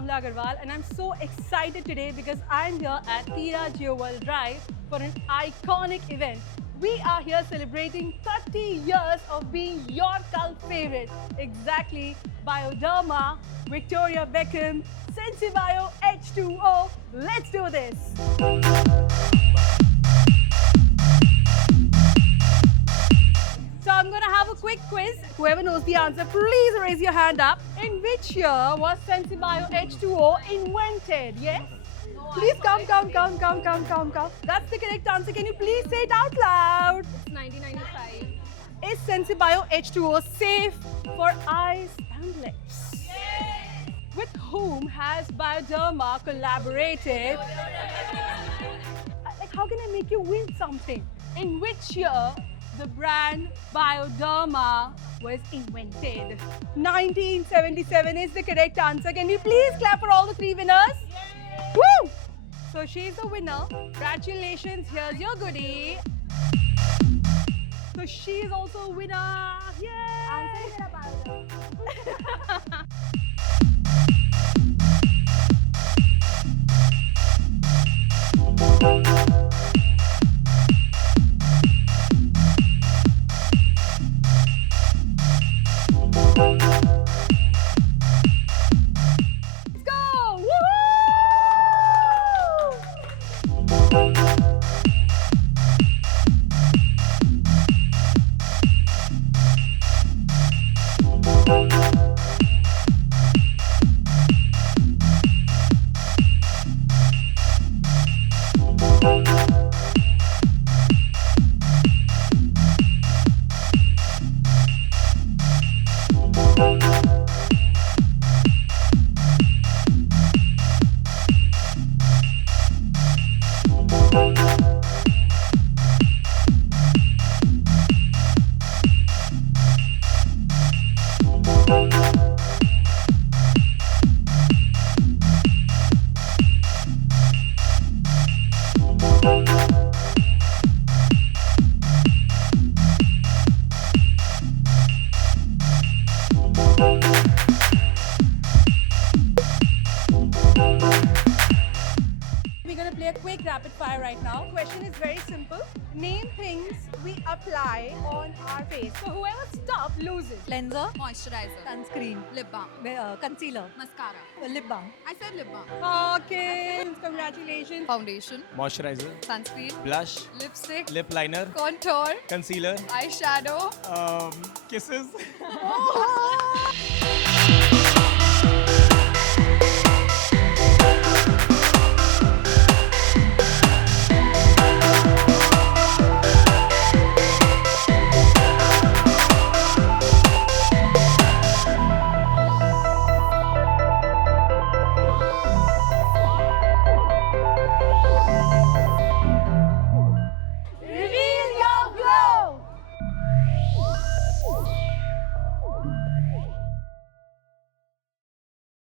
Amla Agarwal and I'm so excited today because I'm here at TIRA GeoWorld Drive for an iconic event. We are here celebrating 30 years of being your cult favorite. Exactly, Bioderma, Victoria Beckham, Sensibio H2O. Let's do this. So I'm going to have a quick quiz. Whoever knows the answer, please raise your hand up. In which year was Sensibio H2O invented? Yes? Please come. That's the correct answer. Can you please say it out loud? It's 1995. Is Sensibio H2O safe for eyes and lips? Yes. With whom has Bioderma collaborated? Like, how can I make you win something? In which year the brand Bioderma was invented? 1977 is the correct answer. Can we please clap for all the three winners? Yay. Woo! So she's the winner. Congratulations, here's your goodie. So she's also a winner. Yay! Let's go! Woohoo! We're going to play a quick rapid fire right now. Question is very simple. Name things we apply on our face. So whoever stops loses. Cleanser, moisturizer, Sunscreen, lip balm, concealer, mascara. lip balm. I said lip balm. Okay, congratulations. Foundation, Moisturizer, sunscreen, blush, lipstick, lip liner, contour, concealer, eyeshadow. kisses. Oh.